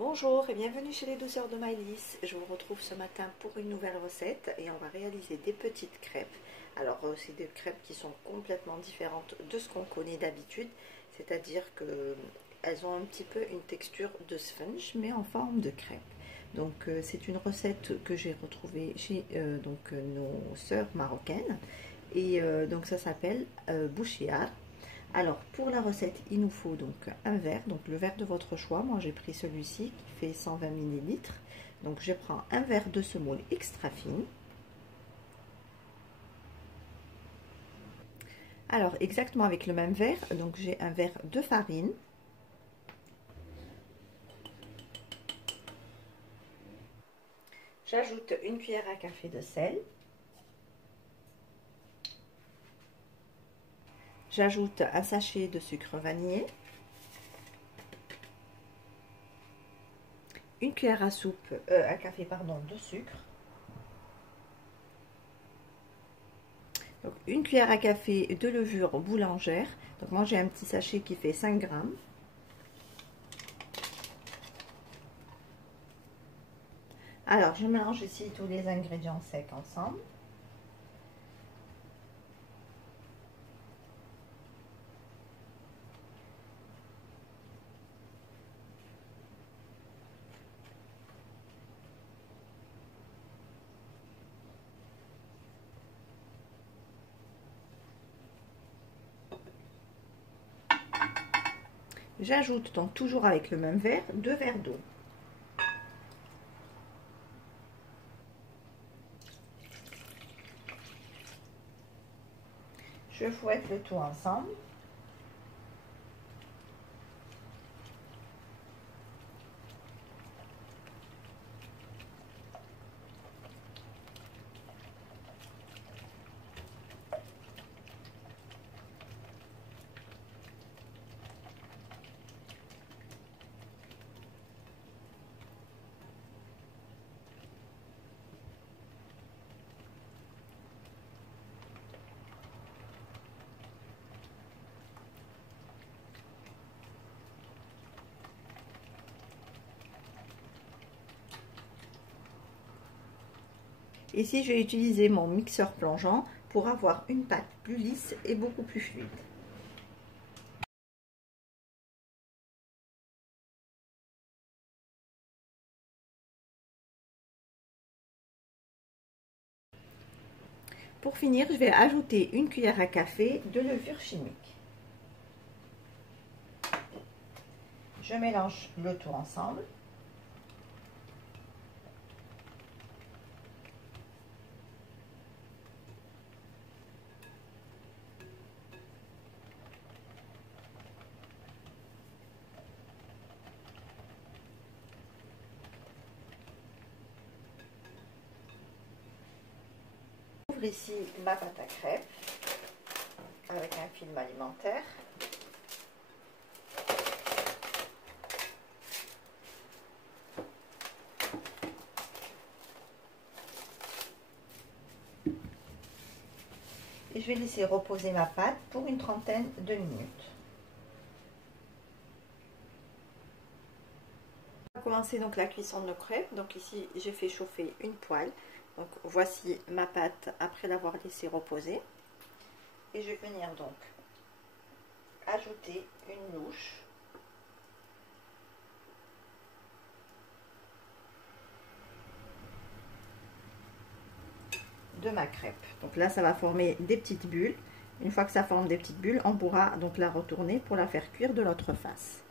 Bonjour et bienvenue chez les douceurs de Maëlys. Je vous retrouve ce matin pour une nouvelle recette et on va réaliser des petites crêpes. Alors c'est des crêpes qui sont complètement différentes de ce qu'on connaît d'habitude, c'est-à-dire que elles ont un petit peu une texture de sponge mais en forme de crêpe. Donc c'est une recette que j'ai retrouvée chez nos sœurs marocaines et donc ça s'appelle bouchiar. Alors pour la recette, il nous faut donc un verre, donc le verre de votre choix. Moi j'ai pris celui-ci qui fait 120 ml. Donc je prends un verre de semoule extra fine. Alors exactement avec le même verre, donc j'ai un verre de farine. J'ajoute une cuillère à café de sel. J'ajoute un sachet de sucre vanillé. Une cuillère à café de sucre. Donc, une cuillère à café de levure boulangère. Donc moi j'ai un petit sachet qui fait 5 grammes. Alors je mélange ici tous les ingrédients secs ensemble. J'ajoute donc toujours avec le même verre 2 verres d'eau. Je fouette le tout ensemble. Ici, je vais utiliser mon mixeur plongeant pour avoir une pâte plus lisse et beaucoup plus fluide. Pour finir, je vais ajouter une cuillère à café de levure chimique. Je mélange le tout ensemble. J'ouvre ici ma pâte à crêpes avec un film alimentaire. Et je vais laisser reposer ma pâte pour une trentaine de minutes. On va commencer donc la cuisson de nos crêpes. Donc ici j'ai fait chauffer une poêle. Donc voici ma pâte après l'avoir laissée reposer. Et je vais venir donc ajouter une louche. De ma crêpe. Donc là ça va former des petites bulles. Une fois que ça forme des petites bulles, on pourra donc la retourner pour la faire cuire de l'autre face.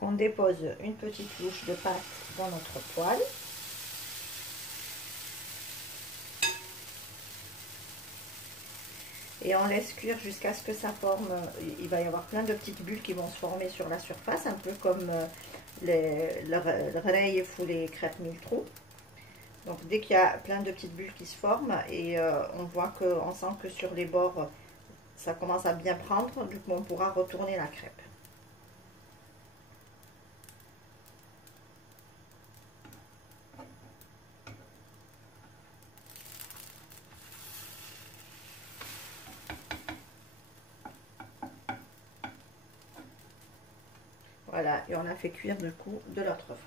Donc on dépose une petite louche de pâte dans notre poêle. Et on laisse cuire jusqu'à ce que ça forme, il va y avoir plein de petites bulles qui vont se former sur la surface, un peu comme le rei ou les crêpes mille trous. Donc dès qu'il y a plein de petites bulles qui se forment et on sent que sur les bords ça commence à bien prendre, du coup on pourra retourner la crêpe. Voilà, et on a fait cuire du coup de l'autre face.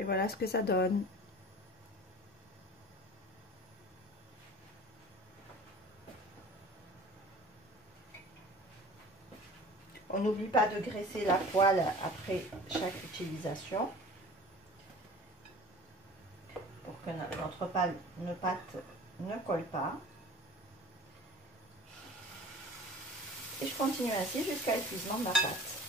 Et voilà ce que ça donne. On n'oublie pas de graisser la poêle après chaque utilisation pour que notre pâte ne colle pas. Et je continue ainsi jusqu'à l'épuisement de ma pâte.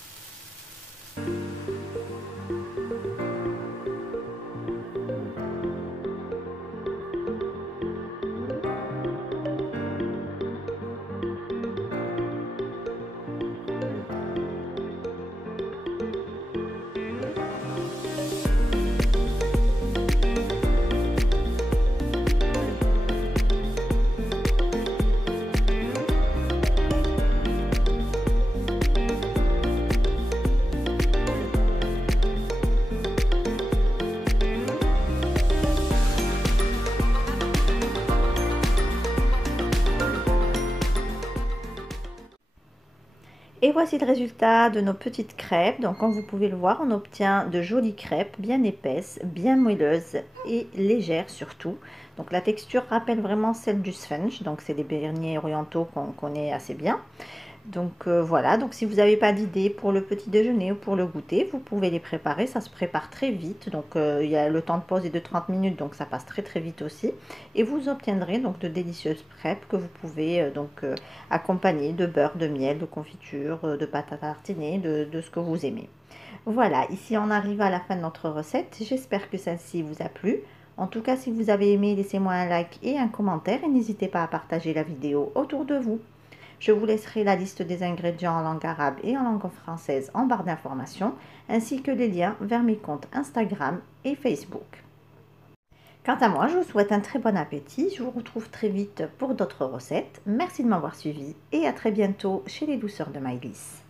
Et voici le résultat de nos petites crêpes. Donc comme vous pouvez le voir, on obtient de jolies crêpes bien épaisses, bien moelleuses et légères surtout. Donc la texture rappelle vraiment celle du sponge. Donc c'est des beignets orientaux qu'on connaît assez bien. Donc voilà, donc si vous n'avez pas d'idée pour le petit déjeuner ou pour le goûter, vous pouvez les préparer, ça se prépare très vite. Donc il y a le temps de pause est de 30 minutes, donc ça passe très très vite aussi. Et vous obtiendrez donc de délicieuses crêpes que vous pouvez accompagner de beurre, de miel, de confiture, de pâte à tartiner, de ce que vous aimez. Voilà, ici on arrive à la fin de notre recette. J'espère que celle-ci vous a plu. En tout cas, si vous avez aimé, laissez-moi un like et un commentaire et n'hésitez pas à partager la vidéo autour de vous. Je vous laisserai la liste des ingrédients en langue arabe et en langue française en barre d'informations, ainsi que les liens vers mes comptes Instagram et Facebook. Quant à moi, je vous souhaite un très bon appétit. Je vous retrouve très vite pour d'autres recettes. Merci de m'avoir suivi et à très bientôt chez les douceurs de Maëlys.